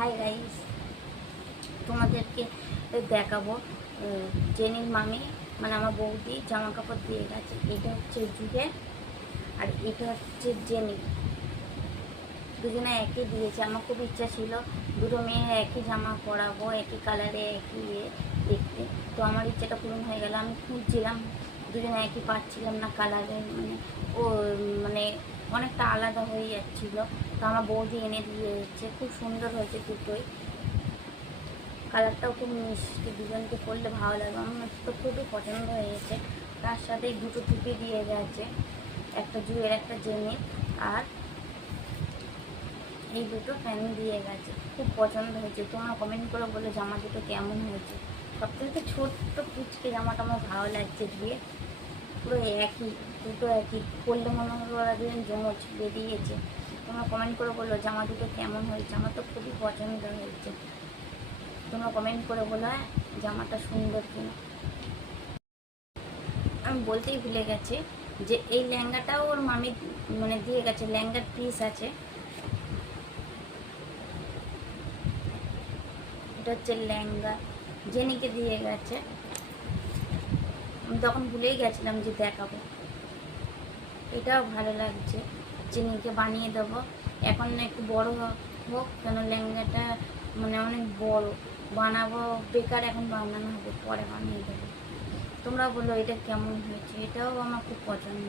Hi guys, তোমাদেরকে দেখাবো জেনির মামি মানে আমার বৌদি জামা কাপড় দিয়ে গেছে। এটা হচ্ছে যুগে আর এটা হচ্ছে জেনি, দুজনে একই দিয়েছে। আমার খুব ইচ্ছা ছিল দুটো মেয়ে একই জামা পরাবো, একই কালারে, একই দেখতে। তো আমার ইচ্ছাটা পূরণ হয়ে গেল। আমি খুঁজছিলাম, দুজনে একই পাচ্ছিলাম না কালারে, মানে ও মানে অনেকটা আলাদা হয়ে যাচ্ছিলো। তো আমার বৌদি এনে দিয়েছে, খুব সুন্দর হয়েছে দুটোই। কালারটাও খুব মিষ্টি, দুজনকে পরলে ভালো লাগবে। আমার তো খুবই পছন্দ হয়েছে। তার সাথে দুটো টুপি দিয়ে গেছে, একটা জুয়ের একটা জেনির, আর এই দুটো প্যান্ট দিয়ে গেছে। খুব পছন্দ হয়েছে। তোমরা কমেন্ট করে বলে জামা দুটো কেমন হয়েছে। সবথেকে ছোট্ট কুচকে জামাটা আমার ভালো লাগছে দিয়ে, পুরো একই, দুটো একই, পরলে মনে হলো ওরা দুজন জমজ বেরিয়েছে। তোমরা কমেন্ট করে বলো জামা দুটো কেমন হয়েছে। আমার তো খুবই পছন্দ হয়েছে। তোমরা কমেন্ট করে বলো জামাটা সুন্দর কিনা। আমি বলতেই ভুলে গেছি যে এই লেহেঙ্গাটাও ওর মামি মানে দিয়ে গেছে, লেহেঙ্গার পিস আছে। এটা হচ্ছে লেহেঙ্গা, জেনিকে দিয়ে গেছে। আমি তখন ভুলেই গেছিলাম যে দেখাবো। এটাও ভালো লাগছে, জেনিকে বানিয়ে দেবো। এখন একটু বড় হোক, কেন লেহেঙ্গাটা মানে অনেক বড়, বানাবো বেকার, এখন বানানো হবে, পরে বানিয়ে দেবো। তোমরা বলো এটা কেমন হয়েছে। এটাও আমার খুব পছন্দ।